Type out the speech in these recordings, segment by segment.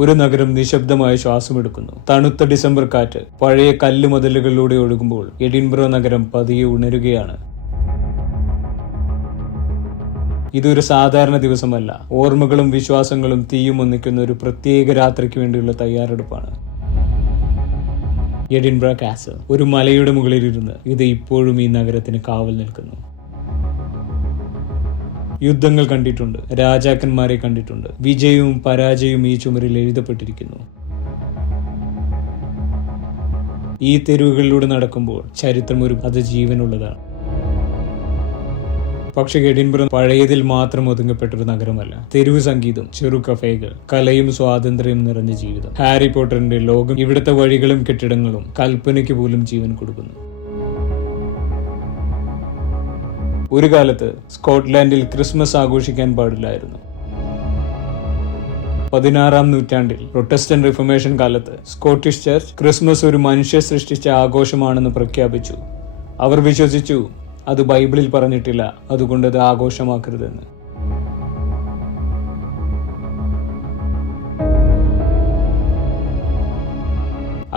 ഒരു നഗരം നിശബ്ദമായി ശ്വാസമെടുക്കുന്നു. തണുത്ത ഡിസംബർ കാറ്റ് പഴയ കല്ലുമതിലുകളിലൂടെ ഒഴുകുമ്പോൾ എഡിൻബറോ നഗരം പതിയെ ഉണരുകയാണ്. ഇതൊരു സാധാരണ ദിവസമല്ല. ഓർമ്മകളും വിശ്വാസങ്ങളും തീയും ഒന്നിക്കുന്ന ഒരു പ്രത്യേക രാത്രിക്ക് വേണ്ടിയുള്ള തയ്യാറെടുപ്പാണ്. എഡിൻബറോ കാസൽ ഒരു മലയുടെ മുകളിലിരുന്ന് ഇത് ഇപ്പോഴും ഈ നഗരത്തിന് കാവൽ നിൽക്കുന്നു. യുദ്ധങ്ങൾ കണ്ടിട്ടുണ്ട്, രാജാക്കന്മാരെ കണ്ടിട്ടുണ്ട്, വിജയവും പരാജയവും ഈ ചുമരിൽ എഴുതപ്പെട്ടിരിക്കുന്നു. ഈ തെരുവുകളിലൂടെ നടക്കുമ്പോൾ ചരിത്രം ഒരു അതിജീവനുള്ളതാണ്. പക്ഷെ എഡിൻബറോ പഴയതിൽ മാത്രം ഒതുങ്ങപ്പെട്ടൊരു നഗരമല്ല. തെരുവ് സംഗീതം, ചെറു കഫേകൾ, കലയും സ്വാതന്ത്ര്യവും നിറഞ്ഞ ജീവിതം. ഹാരി പോട്ടറിന്റെ ലോകം ഇവിടുത്തെ വഴികളും കെട്ടിടങ്ങളും കൽപ്പനയ്ക്ക് പോലും ജീവൻ കൊടുക്കുന്നു. ഒരു കാലത്ത് സ്കോട്ട്ലാൻഡിൽ ക്രിസ്മസ് ആഘോഷിക്കാൻ പാടില്ലായിരുന്നു. 16-ാം നൂറ്റാണ്ടിൽ പ്രൊട്ടസ്റ്റന്റ് റിഫർമേഷൻ കാലത്ത് സ്കോട്ടിഷ് ചർച്ച് ക്രിസ്മസ് ഒരു മനുഷ്യ സൃഷ്ടിച്ച ആഘോഷമാണെന്ന് പ്രഖ്യാപിച്ചു. അവർ വിശ്വസിച്ചു അത് ബൈബിളിൽ പറഞ്ഞിട്ടില്ല, അതുകൊണ്ട് അത് ആഘോഷമാക്കരുതെന്ന്.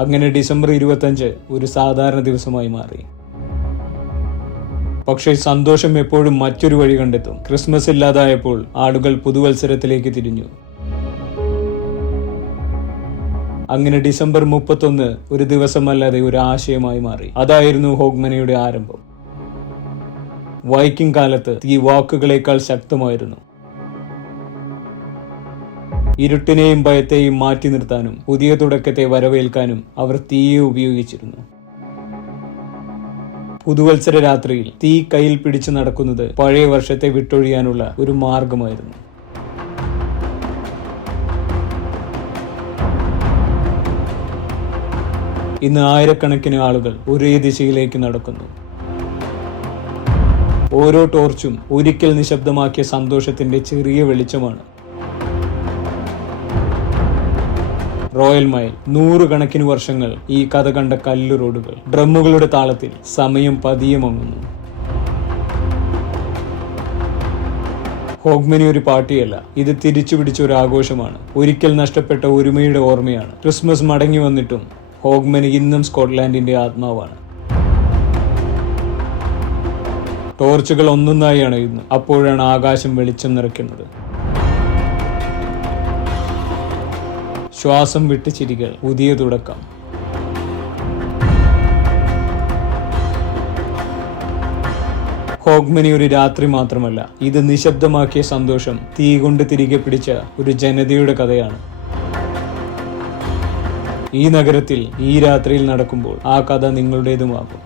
അങ്ങനെ ഡിസംബർ 25 ഒരു സാധാരണ ദിവസമായി മാറി. പക്ഷേ സന്തോഷം എപ്പോഴും മറ്റൊരു വഴി കണ്ടെത്തും. ക്രിസ്മസ് ഇല്ലാതായപ്പോൾ ആളുകൾ പുതുവത്സരത്തിലേക്ക് തിരിഞ്ഞു. അങ്ങനെ ഡിസംബർ 31 ഒരു ദിവസമല്ലാതെ ഒരു ആശയമായി മാറി. അതായിരുന്നു ഹോഗ്മനയുടെ ആരംഭം. വൈക്കിംഗ് കാലത്ത് തീ വാക്കുകളേക്കാൾ ശക്തമായിരുന്നു. ഇരുട്ടിനെയും ഭയത്തെയും മാറ്റി നിർത്താനും പുതിയ തുടക്കത്തെ വരവേൽക്കാനും അവർ തീയെ ഉപയോഗിച്ചിരുന്നു. പുതുവത്സര രാത്രിയിൽ തീ കയ്യിൽ പിടിച്ചു നടക്കുന്നത് പഴയ വർഷത്തെ വിട്ടൊഴിയാനുള്ള ഒരു മാർഗമായിരുന്നു. ഇന്ന് ആയിരക്കണക്കിന് ആളുകൾ ഒരേ ദിശയിലേക്ക് നടക്കുന്നു. ഓരോ ടോർച്ചും ഒരിക്കൽ നിശബ്ദമാക്കിയ സന്തോഷത്തിന്റെ ചെറിയ വെളിച്ചമാണ്. റോയൽ മൈൽ, 100 കണക്കിന് വർഷങ്ങൾ ഈ കഥ കണ്ട കല്ല് റോഡുകൾ, ഡ്രമ്മുകളുടെ താളത്തിൽ സമയം പതിയെ മങ്ങുന്നു. ഹോഗ്മനി ഒരു പാർട്ടിയല്ല, ഇത് തിരിച്ചു പിടിച്ച ഒരു ആഘോഷമാണ്. ഒരിക്കൽ നഷ്ടപ്പെട്ട ഒരുമയുടെ ഓർമ്മയാണ്. ക്രിസ്മസ് മടങ്ങി വന്നിട്ടും ഹോഗ്മനി ഇന്നും സ്കോട്ട്ലാൻഡിന്റെ ആത്മാവാണ്. ടോർച്ചുകൾ ഒന്നൊന്നായി അണയുന്നു. അപ്പോഴാണ് ആകാശം വെളിച്ചം നിറയ്ക്കുന്നത്. ശ്വാസം വിട്ട് ചിരികൾ, പുതിയ തുടക്കം. ഹോഗ്മനി ഒരു രാത്രി മാത്രമല്ല, ഇത് നിശബ്ദമാക്കിയ സന്തോഷം തീ കൊണ്ട് തിരികെ പിടിച്ച ഒരു ജനതയുടെ കഥയാണ്. ഈ നഗരത്തിൽ ഈ രാത്രിയിൽ നടക്കുമ്പോൾ ആ കഥ നിങ്ങളുടേതുമാകും.